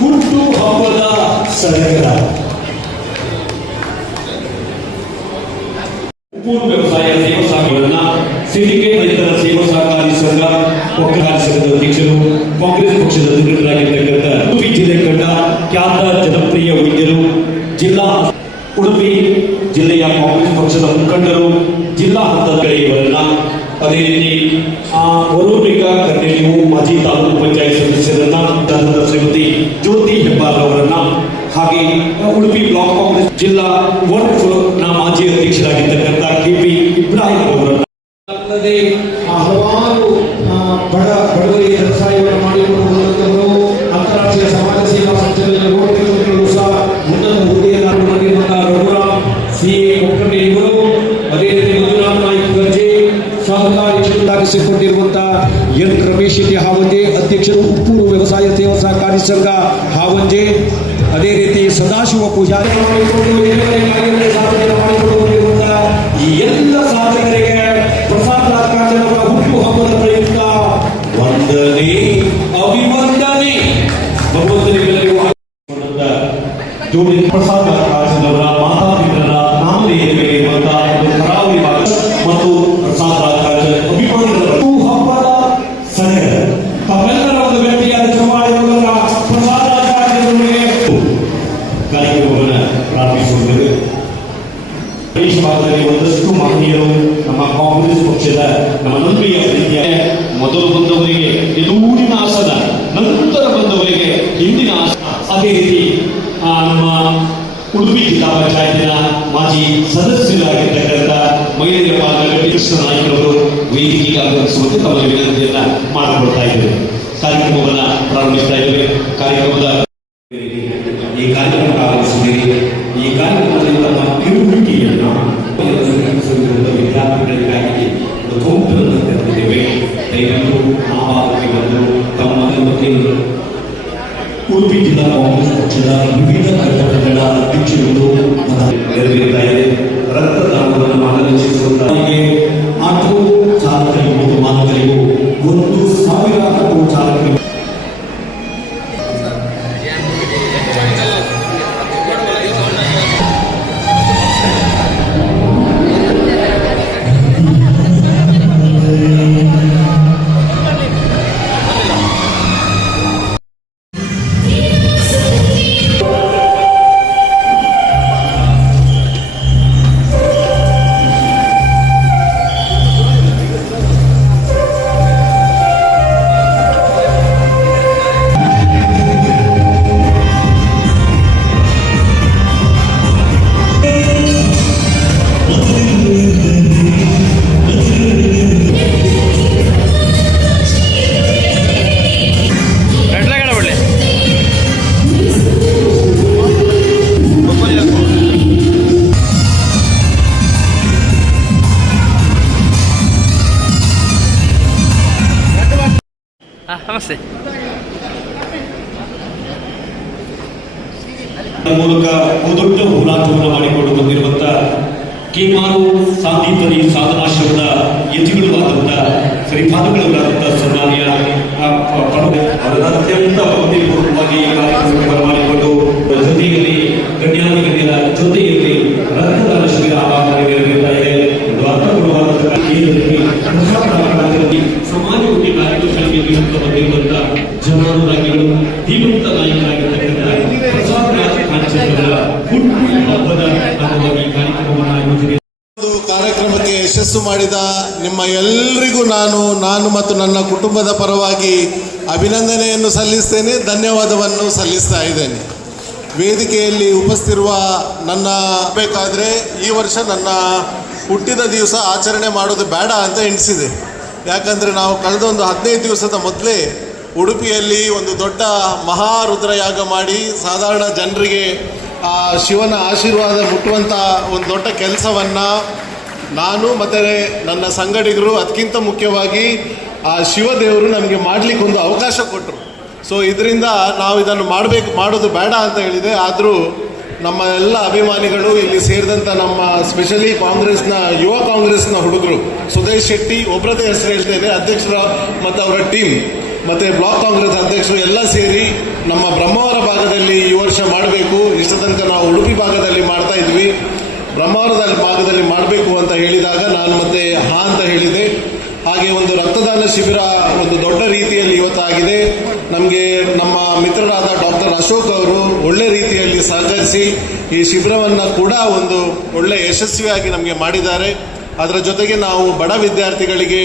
ಹುಟ್ಟು ಹಬ್ಬದ ಸಡಗರ ಉಪ್ಪು ವ್ಯವಸಾಯ ಸೇವಾ ಸಂಘಗಳನ್ನ ಸಿಂಡಿಕೇಟ್ ರೈತರ ಸೇವಾ ಸಹಕಾರಿ ಸಂಘ ಒಕ್ಕಲಿಗ ಸಂಘದ ಅಧ್ಯಕ್ಷರು, ಕಾಂಗ್ರೆಸ್ ಪಕ್ಷದ ಅಧಿಕೃತರಾಗಿರ್ತಕ್ಕಂಥ ಉಡುಪಿ ಜಿಲ್ಲೆ ಕಂಡ ಖ್ಯಾತ ಜನಪ್ರಿಯ ವೈದ್ಯರು, ಜಿಲ್ಲಾ ಉಡುಪಿ ಜಿಲ್ಲೆಯ ಕಾಂಗ್ರೆಸ್ ಪಕ್ಷದ ಮುಖಂಡರು, ಜಿಲ್ಲಾ ಹಂತದ ಇವರನ್ನ, ಅದೇ ರೀತಿ ಹೊರೂರಿಗ ಕರ್ನೆಲಿಯು ಮಾಜಿ ತಾಲೂಕು ಪಂಚಾಯತ್ ಸದಸ್ಯರನ್ನ, ಶ್ರೀಮತಿ ಜ್ಯೋತಿ ಹೆಬ್ಬಾರ್ ಅವರನ್ನ, ಹಾಗೆ ಉಡುಪಿ ಬ್ಲಾಕ್ ಕಾಂಗ್ರೆಸ್ ಜಿಲ್ಲಾ ನ ಮಾಜಿ ಅಧ್ಯಕ್ಷರಾಗಿರ್ತಕ್ಕಂಥ KP ಇಬ್ರಾಹಿಂ ಅವರನ್ನ, ಅಲ್ಲದೆ ಹಲವಾರು ಬಡವರಿಗೆ ವ್ಯವಸಾಯವನ್ನು ಮಾಡಿಕೊಳ್ಳುವಂತವರು, ಅಂತಾರಾಷ್ಟ್ರೀಯ ಸಮಾಜ ಸೇವಾ ಸಂಸ್ಥೆಗಳಲ್ಲಿ ಹೋರಾಟಗಾರರು ಸಹ ಉನ್ನತ ಹುದ್ದೆಯನ್ನು ಮಾಡಿರುವಂತಹ ರಘುರಾಮ್ CA ಕೊಕ್ಕಂಡಿ ಇವರು, ಅದೇ ರೀತಿ ಮಂಜುನಾಥ್ ನಾಯ್ಕ ಗರ್ಜೆ ಸಹಕಾರಿ ಕ್ಷೇತ್ರದಾಗಿಸಿಕೊಂಡಿರುವಂತಹ N ರಮೇಶ್ ಶೆಟ್ಟಿ ಹಾವಂಜೆ ಅಧ್ಯಕ್ಷರು, ಉಪ್ಪೂರು ವ್ಯವಸಾಯ ಸೇವಾ ಸಹಕಾರಿ ಸಂಘ ಹಾವಂಜೆ. ಅದೇ ರೀತಿ ಸದಾಶಿವ ಪೂಜಾರಿ ಮಾಡಿಕೊಳ್ಳುವಂತಹ ಈ ಎಲ್ಲ ಸಾಧಕರಿಗೆ ಪ್ರಸಾದ್ ರಾಜಕಾರಣ ಹುಟ್ಟು ಹಬ್ಬದ ಪ್ರಯುಕ್ತ ವಂದನೆ, ಅಭಿವಂದನೆ. ಭಗವಂತನಿಗೆಲ್ಲರಿಗೂ ಜೋಡಿ ಪ್ರಸಾದ್ ರಾಜಕಾರಣವರ ಮಾತಾಪಿತರರ ನಾಮಧೇಯತೆಗಳಿರುವಂತಹ ಒಂದು ಕರಾವಳಿ ಭಾಗ ಮತ್ತು ಪ್ರಸಾದ್ ರಾಜಕಾರಣ ಅಭಿಮಾನಿಗಳ ಹಬ್ಬದ ಸಡಗರ ತಮ್ಮೆಲ್ಲರ ಒಂದು ವ್ಯಕ್ತಿಯಾದ ಚುನಾವಣೆ ಮೂಲಕ ಪ್ರಸಾದ್ ರಾಜಕಾರಣಗಳಿಗೆ ಕಾರ್ಯಕ್ರಮವನ್ನು ಪ್ರಾರಂಭಿಸುವುದು. ದೇಶ ಭಾಗದಲ್ಲಿ ಒಂದಷ್ಟು ಮಹನೀಯರು ನಮ್ಮ ಕಾಂಗ್ರೆಸ್ ಪಕ್ಷದ ನಮ್ಮ ನಂಬಿಯ ಪ್ರೀತಿಯ ಮೊದಲು ಬಂದವರಿಗೆ ಎದುರಿನ ಆಸನ, ನಂತರ ಬಂದವರಿಗೆ ಹಿಂದಿನ ಆಸನ. ಅದೇ ರೀತಿ ನಮ್ಮ ಉಡುಪಿ ಜಿಲ್ಲಾ ಪಂಚಾಯತಿನ ಮಾಜಿ ಸದಸ್ಯರಾಗಿರ್ತಕ್ಕಂಥ ಮಹಿಳೆಯರ ಭಾಗದ ಕೃಷ್ಣ ನಾಯ್ಕರವರು ವೇದಿಕೆಗೆ ಆಗಮಿಸುವಂತೆ ತಮ್ಮ ವಿನಂತಿಯನ್ನ ಮಾಡಿಕೊಳ್ತಾ ಇದ್ದೇವೆ. ಕಾರ್ಯಕ್ರಮವನ್ನು ಪ್ರಾರಂಭಿಸ್ತಾ ಇದ್ದೇವೆ. ಕಾರ್ಯಕ್ರಮದ ಈ ಕಾರ್ಯಕ್ರಮ ಆರಂಭಿಸಿದ್ದೀರಿ. ಈ ಕಾರ್ಯಕ್ರಮದಲ್ಲಿ ತಮ್ಮ ತಿಳುವಳಿಕೆಯನ್ನು ವಿದ್ಯಾರ್ಥಿಗಳಿಗಾಗಿ ಒಂದು ಕೌಂಟರನ್ನು ತೆರೆದಿದ್ದೇವೆ. ದಯವಿಟ್ಟು ಆ ಭಾಗಕ್ಕೆ ಬಂದು ತಮ್ಮ ಉಡುಪಿ ಜಿಲ್ಲಾ ಕಾಂಗ್ರೆಸ್ ಪಕ್ಷದ ವಿವಿಧ ಘಟಕಗಳ ಅಧ್ಯಕ್ಷರುಗಳು ನೆರವೇರ್ತಾ ಇದೆ. ರಕ್ತದಾನವನ್ನು ಆನಂದಿಸುವಂತಹ ಆಟೋ ಚಾಲಕರಿಗೂ ಮತ್ತು ಮಾಲಕರಿಗೂ 1,000 ಆಟೋ ಚಾಲಕರು ಮೂಲಕ ದೊಡ್ಡ ಹೋರಾಟವನ್ನು ಮಾಡಿಕೊಂಡು ಬಂದಿರುವಂತಹ ಕೇಮಾರು ಸಾಂದೀಪನಿ ಸಾಧನಾಶ್ರಮದ ಯತಿಗಳು ಆದಂತಹ ಶ್ರೀಪಾದಗಳವರಾದಂತಹ ಸನ್ಮಾನ್ಯ ಅವರ ಅತ್ಯಂತ ಭಕ್ತಿಪೂರ್ವಕವಾಗಿ ಈ ಕಾರ್ಯಕ್ರಮವನ್ನು ಬರಮಾಡಿಕೊಂಡು ಜೊತೆಯಲ್ಲಿ ಗಣ್ಯಾಧಿಕಾರಿಗಳ ಜೊತೆಯಲ್ಲಿ ರಕ್ತದಾನ ಶಿಬಿರ ನೆರವೇರ್ತಾ ಇದೆ. ಒಂದು ಅರ್ಥಪೂರ್ಣವಾದಂತಹ ಸಮಾಜಮುಖಿ ಕಾರ್ಯಕ್ರಮಗಳಿಗೆ ನಿಯುಕ್ತ ಬಂದಿರುವಂತಹ ಜವಾನುರಾಗಿಗಳು ಧೀಮಂತ ನಾಯಕರಾಗಿರ್ತಕ್ಕಂಥ ಪ್ರಸಾದ್ ರಾಜ್ ಕಾಂಚನರ ಹುಟ್ಟು ಹಬ್ಬದ ಅಂಗವಾಗಿ ಈ ಕಾರ್ಯಕ್ರಮವನ್ನು ಆಯೋಜನೆ ಕಾರ್ಯಕ್ರಮಕ್ಕೆ ಯಶಸ್ಸು ಮಾಡಿದ ನಿಮ್ಮ ಎಲ್ಲರಿಗೂ ನಾನು ಮತ್ತು ನನ್ನ ಕುಟುಂಬದ ಪರವಾಗಿ ಅಭಿನಂದನೆಯನ್ನು ಸಲ್ಲಿಸ್ತೇನೆ, ಧನ್ಯವಾದವನ್ನು ಸಲ್ಲಿಸ್ತಾ ಇದ್ದೇನೆ. ವೇದಿಕೆಯಲ್ಲಿ ಉಪಸ್ಥಿತಿರುವ ನನ್ನ ಬೇಕಾದರೆ ಈ ವರ್ಷ ನನ್ನ ಹುಟ್ಟಿದ ದಿವಸ ಆಚರಣೆ ಮಾಡೋದು ಬೇಡ ಅಂತ ಎಣಿಸಿದೆ. ಯಾಕಂದರೆ ನಾವು ಕಳೆದ ಒಂದು 15 ದಿವಸದ ಮೊದಲೇ ಉಡುಪಿಯಲ್ಲಿ ಒಂದು ದೊಡ್ಡ ಮಹಾರುದ್ರಯಾಗ ಮಾಡಿ ಸಾಧಾರಣ ಜನರಿಗೆ ಆ ಶಿವನ ಆಶೀರ್ವಾದ ಮುಟ್ಟುವಂಥ ಒಂದು ದೊಡ್ಡ ಕೆಲಸವನ್ನು ನಾನು ಮತ್ತು ನನ್ನ ಸಂಗಡಿಗರು, ಅದಕ್ಕಿಂತ ಮುಖ್ಯವಾಗಿ ಆ ಶಿವದೇವರು ನಮಗೆ ಮಾಡಲಿಕ್ಕೆ ಒಂದು ಅವಕಾಶ ಕೊಟ್ಟರು. ಸೊ ಇದರಿಂದ ನಾವು ಇದನ್ನು ಮಾಡೋದು ಬೇಡ ಅಂತ ಹೇಳಿದೆ. ಆದರೂ ನಮ್ಮ ಎಲ್ಲ ಅಭಿಮಾನಿಗಳು ಇಲ್ಲಿ ಸೇರಿದಂಥ ನಮ್ಮ ಸ್ಪೆಷಲಿ ಯುವ ಕಾಂಗ್ರೆಸ್ನ ಹುಡುಗರು ಸುದೇಶ್ ಶೆಟ್ಟಿ ಒಬ್ಬರದೇ ಹೆಸರು ಹೇಳ್ತೇನೆ, ಅಧ್ಯಕ್ಷರ ಮತ್ತು ಅವರ ಟೀಮ್ ಮತ್ತು ಬ್ಲಾಕ್ ಕಾಂಗ್ರೆಸ್ ಅಧ್ಯಕ್ಷರು ಎಲ್ಲ ಸೇರಿ ನಮ್ಮ ಬ್ರಹ್ಮಾವರ ಭಾಗದಲ್ಲಿ ಈ ವರ್ಷ ಮಾಡಬೇಕು. ಇಷ್ಟ ತನಕ ನಾವು ಉಡುಪಿ ಭಾಗದಲ್ಲಿ ಮಾಡ್ತಾ ಇದ್ವಿ, ಬ್ರಹ್ಮಾವರದ ಭಾಗದಲ್ಲಿ ಮಾಡಬೇಕು ಅಂತ ಹೇಳಿದಾಗ ನಾನು ಮತ್ತೆ ಅಂತ ಹೇಳಿದೆ. ಹಾಗೆ ಒಂದು ರಕ್ತದಾನ ಶಿಬಿರ ಒಂದು ದೊಡ್ಡ ರೀತಿಯಲ್ಲಿ ಇವತ್ತಾಗಿದೆ. ನಮಗೆ ನಮ್ಮ ಮಿತ್ರರಾದ ಡಾಕ್ಟರ್ ಅಶೋಕ್ ಅವರು ಒಳ್ಳೆ ರೀತಿಯಲ್ಲಿ ಸಹಕರಿಸಿ ಈ ಶಿಬಿರವನ್ನು ಕೂಡ ಒಂದು ಒಳ್ಳೆ ಯಶಸ್ವಿಯಾಗಿ ನಮಗೆ ಮಾಡಿದ್ದಾರೆ. ಅದರ ಜೊತೆಗೆ ನಾವು ಬಡ ವಿದ್ಯಾರ್ಥಿಗಳಿಗೆ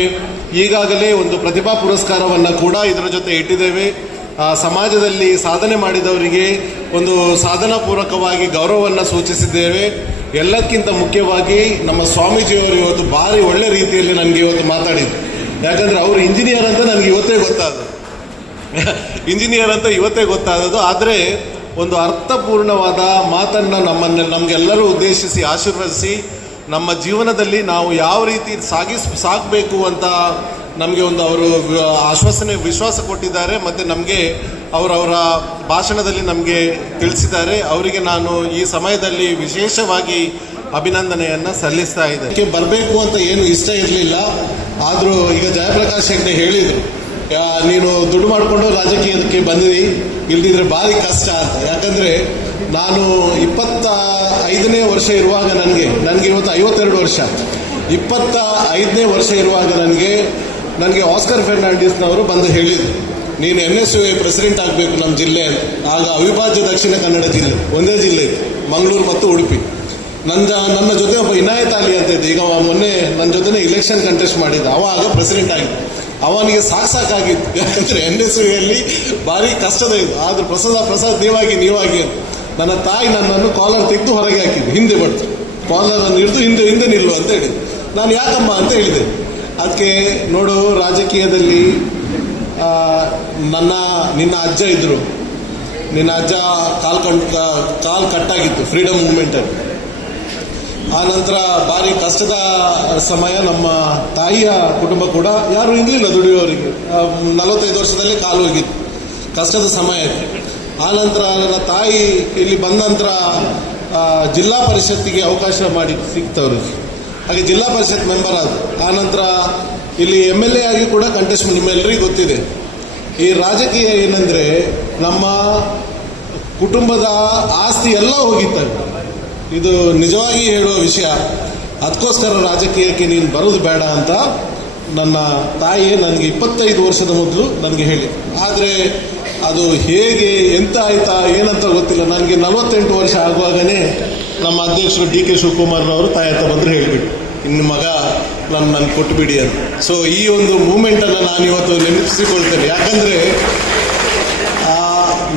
ಈಗಾಗಲೇ ಒಂದು ಪ್ರತಿಭಾ ಪುರಸ್ಕಾರವನ್ನು ಕೂಡ ಇದರ ಜೊತೆ ಇಟ್ಟಿದ್ದೇವೆ. ಸಮಾಜದಲ್ಲಿ ಸಾಧನೆ ಮಾಡಿದವರಿಗೆ ಒಂದು ಸಾಧನಾಪೂರ್ವಕವಾಗಿ ಗೌರವವನ್ನು ಸೂಚಿಸಿದ್ದೇವೆ. ಎಲ್ಲಕ್ಕಿಂತ ಮುಖ್ಯವಾಗಿ ನಮ್ಮ ಸ್ವಾಮೀಜಿಯವರು ಇವತ್ತು ಭಾರಿ ಒಳ್ಳೆ ರೀತಿಯಲ್ಲಿ ನನಗೆ ಇವತ್ತು ಮಾತಾಡಿದ್ರು. ಯಾಕಂದರೆ ಅವರು ಇಂಜಿನಿಯರ್ ಅಂತ ನನಗೆ ಇವತ್ತೇ ಗೊತ್ತಾದದ್ದು. ಆದರೆ ಒಂದು ಅರ್ಥಪೂರ್ಣವಾದ ಮಾತನ್ನು ನಮಗೆಲ್ಲರೂ ಉದ್ದೇಶಿಸಿ ಆಶೀರ್ವದಿಸಿ ನಮ್ಮ ಜೀವನದಲ್ಲಿ ನಾವು ಯಾವ ರೀತಿ ಸಾಗಬೇಕು ಅಂತ ನಮಗೆ ಒಂದು ಅವರು ವಿಶ್ವಾಸ ಕೊಟ್ಟಿದ್ದಾರೆ ಮತ್ತು ನಮಗೆ ಅವರವರ ಭಾಷಣದಲ್ಲಿ ನಮಗೆ ತಿಳಿಸಿದ್ದಾರೆ. ಅವರಿಗೆ ನಾನು ಈ ಸಮಯದಲ್ಲಿ ವಿಶೇಷವಾಗಿ ಅಭಿನಂದನೆಯನ್ನು ಸಲ್ಲಿಸ್ತಾ ಇದ್ದೆ. ಬರಬೇಕು ಅಂತ ಏನು ಇಷ್ಟ ಇರಲಿಲ್ಲ, ಆದರೂ ಈಗ ಜಯಪ್ರಕಾಶ್ ಹೆಗ್ಡೆ ಹೇಳಿದರು, ನೀನು ದುಡ್ಡು ಮಾಡಿಕೊಂಡು ರಾಜಕೀಯಕ್ಕೆ ಬಂದಿದ್ದಿ, ಇಲ್ದಿದ್ರೆ ಭಾರಿ ಕಷ್ಟ ಅಂತ. ಯಾಕಂದರೆ ನಾನು 25ನೇ ವರ್ಷ ಇರುವಾಗ ನನಗೆ ಇವತ್ತು 52 ವರ್ಷ, 25ನೇ ವರ್ಷ ಇರುವಾಗ ನನಗೆ ಆಸ್ಕರ್ ಫೆರ್ನಾಂಡಿಸ್ನವರು ಬಂದು ಹೇಳಿದರು, ನೀನು NSUA ಪ್ರೆಸಿಡೆಂಟ್ ಆಗಬೇಕು ನಮ್ಮ ಜಿಲ್ಲೆ ಅಂತ. ಆಗ ಅವಿಭಾಜ್ಯ ದಕ್ಷಿಣ ಕನ್ನಡ ಜಿಲ್ಲೆ ಒಂದೇ ಜಿಲ್ಲೆ ಇತ್ತು, ಮಂಗಳೂರು ಮತ್ತು ಉಡುಪಿ. ನನ್ನ ಜೊತೆ ಒಬ್ಬ ಇನಾಯತ್ ಅಲಿ ಅಂತ ಇದ್ದ, ಈಗ ಮೊನ್ನೆ ನನ್ನ ಜೊತೆ ಇಲೆಕ್ಷನ್ ಕಂಟೆಸ್ಟ್ ಮಾಡಿದ್ದ, ಆಗ ಪ್ರೆಸಿಡೆಂಟ್ ಆಗಿದ್ದು. ಅವನಿಗೆ ಸಾಕಾಗಿತ್ತು, ಯಾಕಂದರೆ NSUAಯಲ್ಲಿ ಭಾರಿ ಕಷ್ಟದ ಇತ್ತು. ಆದರೂ ಪ್ರಸಾದ್ ನೀವಾಗಿ ಅಂತ ನನ್ನ ತಾಯಿ ನನ್ನನ್ನು ಕಾಲರ್ ತೆಗೆದು ಹೊರಗೆ ಹಾಕಿದ್ದು, ಹಿಂದೆ ಬರ್ತು, ಕಾಲರನ್ನು ಹಿಡಿದು ಹಿಂದೆ ನಿಲ್ಲು ಅಂತ ಹೇಳಿದ್ದು. ನಾನು ಯಾಕಮ್ಮ ಅಂತ ಹೇಳಿದೆ. ಅದಕ್ಕೆ ನೋಡು, ರಾಜಕೀಯದಲ್ಲಿ ನಿನ್ನ ಅಜ್ಜ ಇದ್ದರು, ನಿನ್ನ ಅಜ್ಜ ಕಾಲು ಕಟ್ಟಾಗಿತ್ತು ಫ್ರೀಡಮ್ ಮೂವ್ಮೆಂಟಲ್ಲಿ. ಆ ನಂತರ ಭಾರಿ ಕಷ್ಟದ ಸಮಯ, ನಮ್ಮ ತಾಯಿಯ ಕುಟುಂಬ ಕೂಡ ಯಾರು ಇರಲಿಲ್ಲ ದುಡಿಯೋರಿಗೆ, 45 ವರ್ಷದಲ್ಲೇ ಕಾಲು ಹೋಗಿತ್ತು, ಕಷ್ಟದ ಸಮಯ ಇತ್ತು. ಆ ನಂತರ ನನ್ನ ತಾಯಿ ಇಲ್ಲಿ ಬಂದ ನಂತರ ಜಿಲ್ಲಾ ಪರಿಷತ್ತಿಗೆ ಅವಕಾಶ ಮಾಡಿ ಸಿಗ್ತವ್ರಿಗೆ, ಹಾಗೆ ಜಿಲ್ಲಾ ಪರಿಷತ್ ಮೆಂಬರ್ ಆದ. ಆ ನಂತರ ಇಲ್ಲಿ MLA ಆಗಿ ಕೂಡ ಕಂಟೆಸ್ಟ್, ನಿಮ್ಮೆಲ್ಲರಿಗೂ ಗೊತ್ತಿದೆ. ಈ ರಾಜಕೀಯ ಏನಂದರೆ ನಮ್ಮ ಕುಟುಂಬದ ಆಸ್ತಿ ಎಲ್ಲ ಹೋಗಿತ್ತವೆ, ಇದು ನಿಜವಾಗಿ ಹೇಳುವ ವಿಷಯ. ಅದಕ್ಕೋಸ್ಕರ ರಾಜಕೀಯಕ್ಕೆ ನೀನು ಬರೋದು ಬೇಡ ಅಂತ ನನ್ನ ತಾಯಿ ನನಗೆ 25 ವರ್ಷದ ಮೊದಲು ನನಗೆ ಹೇಳಿ. ಆದರೆ ಅದು ಹೇಗೆ ಎಂತ ಆಯ್ತಾ ಏನಂತ ಗೊತ್ತಿಲ್ಲ. ನನಗೆ 48 ವರ್ಷ ಆಗುವಾಗನೇ ನಮ್ಮ ಅಧ್ಯಕ್ಷರು DK ಶಿವಕುಮಾರ್ರವರು ತಾಯಿ ಹತ್ರ ಬಂದರು, ಹೇಳಿಬಿಟ್ಟು ಇನ್ನು ಮಗ ನನಗೆ ಕೊಟ್ಟುಬಿಡಿ ಅಂತ. ಸೊ ಈ ಒಂದು ಮೂಮೆಂಟನ್ನು ನಾನು ಇವತ್ತು ನೆನಪಿಸಿಕೊಳ್ತೇನೆ. ಯಾಕಂದರೆ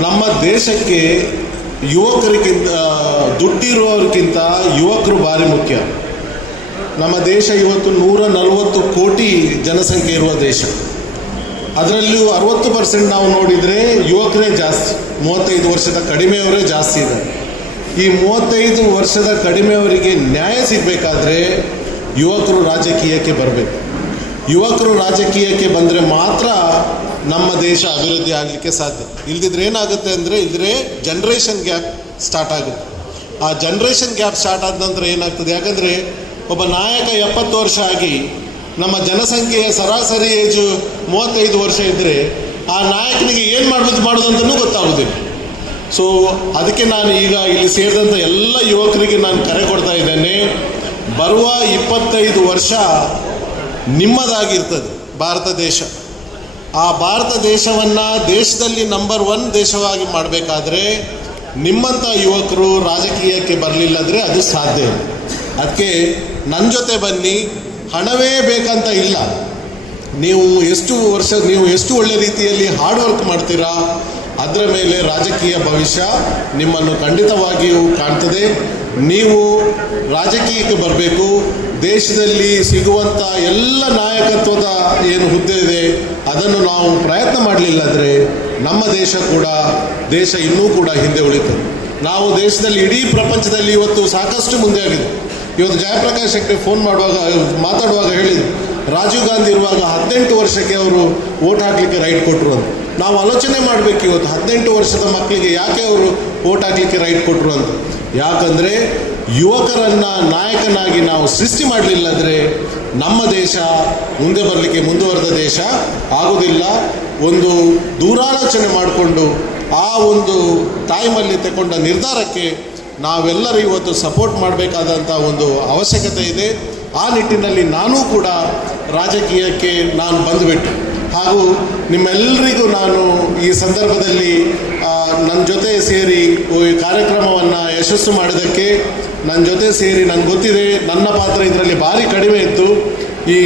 ನಮ್ಮ ದೇಶಕ್ಕೆ ಯುವಕರಿಗಿಂತ ದುಡ್ಡಿರುವವರಿಗಿಂತ ಯುವಕರು ಭಾರಿ ಮುಖ್ಯ. ನಮ್ಮ ದೇಶ ಇವತ್ತು 140 ಕೋಟಿ ಜನಸಂಖ್ಯೆ ಇರುವ ದೇಶ. ಅದರಲ್ಲೂ 60% ನಾವು ನೋಡಿದರೆ ಯುವಕರೇ ಜಾಸ್ತಿ, 35 ವರ್ಷದ ಕಡಿಮೆಯವರೇ ಜಾಸ್ತಿ ಇದ್ದಾರೆ. ಈ 35 ವರ್ಷದ ಕಡಿಮೆಯವರಿಗೆ ನ್ಯಾಯ ಸಿಗಬೇಕಾದ್ರೆ ಯುವಕರು ರಾಜಕೀಯಕ್ಕೆ ಬರಬೇಕು. ಯುವಕರು ರಾಜಕೀಯಕ್ಕೆ ಬಂದರೆ ಮಾತ್ರ ನಮ್ಮ ದೇಶ ಅಭಿವೃದ್ಧಿ ಆಗಲಿಕ್ಕೆ ಸಾಧ್ಯ. ಇಲ್ದಿದ್ರೆ ಏನಾಗುತ್ತೆ ಅಂದರೆ ಇದ್ರೆ ಜನ್ರೇಷನ್ ಗ್ಯಾಪ್ ಸ್ಟಾರ್ಟ್ ಆಗುತ್ತೆ. ಆ ಜನ್ರೇಷನ್ ಗ್ಯಾಪ್ ಸ್ಟಾರ್ಟ್ ಆದ ನಂತರ ಏನಾಗ್ತದೆ, ಯಾಕಂದರೆ ಒಬ್ಬ ನಾಯಕ 70 ವರ್ಷ ಆಗಿ ನಮ್ಮ ಜನಸಂಖ್ಯೆಯ ಸರಾಸರಿ ಏಜು 35 ವರ್ಷ ಇದ್ದರೆ ಆ ನಾಯಕನಿಗೆ ಏನು ಮಾಡೋದಂತಲೂ ಗೊತ್ತಾಗೋದಿಲ್ಲ. ಸೊ ಅದಕ್ಕೆ ನಾನು ಈಗ ಇಲ್ಲಿ ಸೇರಿದಂಥ ಎಲ್ಲ ಯುವಕರಿಗೆ ನಾನು ಕರೆ ಕೊಡ್ತಾ ಇದ್ದೇನೆ. ಬರುವ 25 ವರ್ಷ ನಿಮ್ಮದಾಗಿರ್ತದೆ ಭಾರತ ದೇಶ. ಆ ಭಾರತ ದೇಶವನ್ನು ದೇಶದಲ್ಲಿ ನಂಬರ್ 1 ದೇಶವಾಗಿ ಮಾಡಬೇಕಾದ್ರೆ ನಿಮ್ಮಂಥ ಯುವಕರು ರಾಜಕೀಯಕ್ಕೆ ಬರಲಿಲ್ಲದ್ರೆ ಅದು ಸಾಧ್ಯ ಇಲ್ಲ. ಅದಕ್ಕೆ ನನ್ನ ಜೊತೆ ಬನ್ನಿ. ಹಣವೇ ಬೇಕಂತ ಇಲ್ಲ. ನೀವು ಎಷ್ಟು ಒಳ್ಳೆ ರೀತಿಯಲ್ಲಿ ಹಾರ್ಡ್ ವರ್ಕ್ ಮಾಡ್ತೀರಾ ಅದರ ಮೇಲೆ ರಾಜಕೀಯ ಭವಿಷ್ಯ ನಿಮ್ಮನ್ನು ಖಂಡಿತವಾಗಿಯೂ ಕಾಣ್ತದೆ. ನೀವು ರಾಜಕೀಯಕ್ಕೆ ಬರಬೇಕು. ದೇಶದಲ್ಲಿ ಸಿಗುವಂಥ ಎಲ್ಲ ನಾಯಕತ್ವದ ಏನು ಹುದ್ದೆ ಇದೆ ಅದನ್ನು ನಾವು ಪ್ರಯತ್ನ ಮಾಡಲಿಲ್ಲಂದರೆ ನಮ್ಮ ದೇಶ ಇನ್ನೂ ಕೂಡ ಹಿಂದೆ ಉಳಿತದೆ. ನಾವು ದೇಶದಲ್ಲಿ ಇಡೀ ಪ್ರಪಂಚದಲ್ಲಿ ಇವತ್ತು ಸಾಕಷ್ಟು ಮುಂದೆ ಆಗಿದೆ. ಇವತ್ತು ಜಯಪ್ರಕಾಶ್ ಹೆಗ್ಡೆ ಫೋನ್ ಮಾತಾಡುವಾಗ ಹೇಳಿದರು, ರಾಜೀವ್ ಗಾಂಧಿ ಇರುವಾಗ 18 ವರ್ಷಕ್ಕೆ ಅವರು ವೋಟ್ ಹಾಕಲಿಕ್ಕೆ ರೈಟ್ ಕೊಟ್ಟರು ಅಂತ. ನಾವು ಆಲೋಚನೆ ಮಾಡಬೇಕು, ಇವತ್ತು 18 ವರ್ಷದ ಮಕ್ಕಳಿಗೆ ಯಾಕೆ ಅವರು ವೋಟ್ ಹಾಕಲಿಕ್ಕೆ ರೈಟ್ ಕೊಟ್ಟರು ಅಂತ. ಯಾಕಂದರೆ ಯುವಕರನ್ನು ನಾಯಕನಾಗಿ ನಾವು ಸೃಷ್ಟಿ ಮಾಡಲಿಲ್ಲಂದರೆ ನಮ್ಮ ದೇಶ ಮುಂದೆ ಬರಲಿಕ್ಕೆ ಮುಂದುವರೆದ ದೇಶ ಆಗೋದಿಲ್ಲ. ಒಂದು ದೂರಾಲೋಚನೆ ಮಾಡಿಕೊಂಡು ಆ ಒಂದು ಟೈಮಲ್ಲಿ ತಗೊಂಡ ನಿರ್ಧಾರಕ್ಕೆ ನಾವೆಲ್ಲರೂ ಇವತ್ತು ಸಪೋರ್ಟ್ ಮಾಡಬೇಕಾದಂಥ ಒಂದು ಅವಶ್ಯಕತೆ ಇದೆ. ಆ ನಿಟ್ಟಿನಲ್ಲಿ ನಾನೂ ಕೂಡ ರಾಜಕೀಯಕ್ಕೆ ನಾನು ಬಂದುಬಿಟ್ಟು ಹಾಗೂ ನಿಮ್ಮೆಲ್ಲರಿಗೂ ನಾನು ಈ ಸಂದರ್ಭದಲ್ಲಿ ನನ್ನ ಜೊತೆ ಸೇರಿ ಈ ಕಾರ್ಯಕ್ರಮವನ್ನು ಯಶಸ್ಸು ಮಾಡಿದ್ದಕ್ಕೆ ನನ್ನ ಜೊತೆ ಸೇರಿ ನನಗೆ ಗೊತ್ತಿದೆ ನನ್ನ ಪಾತ್ರ ಇದರಲ್ಲಿ ಭಾರಿ ಕಡಿಮೆ ಇತ್ತು. ಈ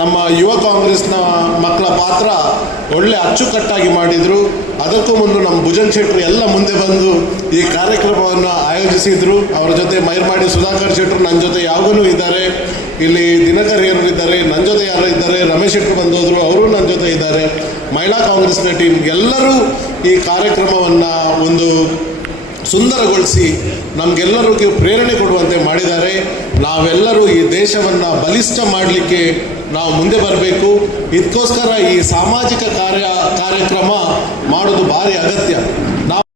ನಮ್ಮ ಯುವ ಕಾಂಗ್ರೆಸ್ನ ಮಕ್ಕಳ ಪಾತ್ರ ಒಳ್ಳೆ ಅಚ್ಚುಕಟ್ಟಾಗಿ ಮಾಡಿದರು. ಅದಕ್ಕೂ ಮುನ್ನ ನಮ್ಮ ಭುಜಂಗ್ ಶೆಟ್ಟರು ಎಲ್ಲ ಮುಂದೆ ಬಂದು ಈ ಕಾರ್ಯಕ್ರಮವನ್ನು ಆಯೋಜಿಸಿದರು. ಅವರ ಜೊತೆ ಮೈರ್ಮಾಡಿ ಸುಧಾಕರ್ ಶೆಟ್ಟರು ನನ್ನ ಜೊತೆ ಯಾವಾಗಲೂ ಇದ್ದಾರೆ. ಇಲ್ಲಿ ದಿನಕರ್ ಯಾರು ಇದ್ದಾರೆ, ನನ್ನ ಜೊತೆ ಯಾರು ಇದ್ದಾರೆ, ರಮೇಶ್ ಶೆಟ್ಟರು ಬಂದೋದ್ರು, ಅವರು ನನ್ನ ಜೊತೆ ಇದ್ದಾರೆ. ಮಹಿಳಾ ಕಾಂಗ್ರೆಸ್ನ ಟೀಮ್ ಎಲ್ಲರೂ ಈ ಕಾರ್ಯಕ್ರಮವನ್ನು ಒಂದು ಸುಂದರಗೊಳಿಸಿ ನಮಗೆಲ್ಲರಿಗೂ ಪ್ರೇರಣೆ ಕೊಡುವಂತೆ ಮಾಡಿದ್ದಾರೆ. ನಾವೆಲ್ಲರೂ ಈ ದೇಶವನ್ನು ಬಲಿಷ್ಠ ಮಾಡಲಿಕ್ಕೆ ನಾವು ಮುಂದೆ ಬರಬೇಕು. ಇದಕ್ಕೋಸ್ಕರ ಈ ಸಾಮಾಜಿಕ ಕಾರ್ಯಕ್ರಮ ಮಾಡೋದು ಭಾರಿ ಅಗತ್ಯ.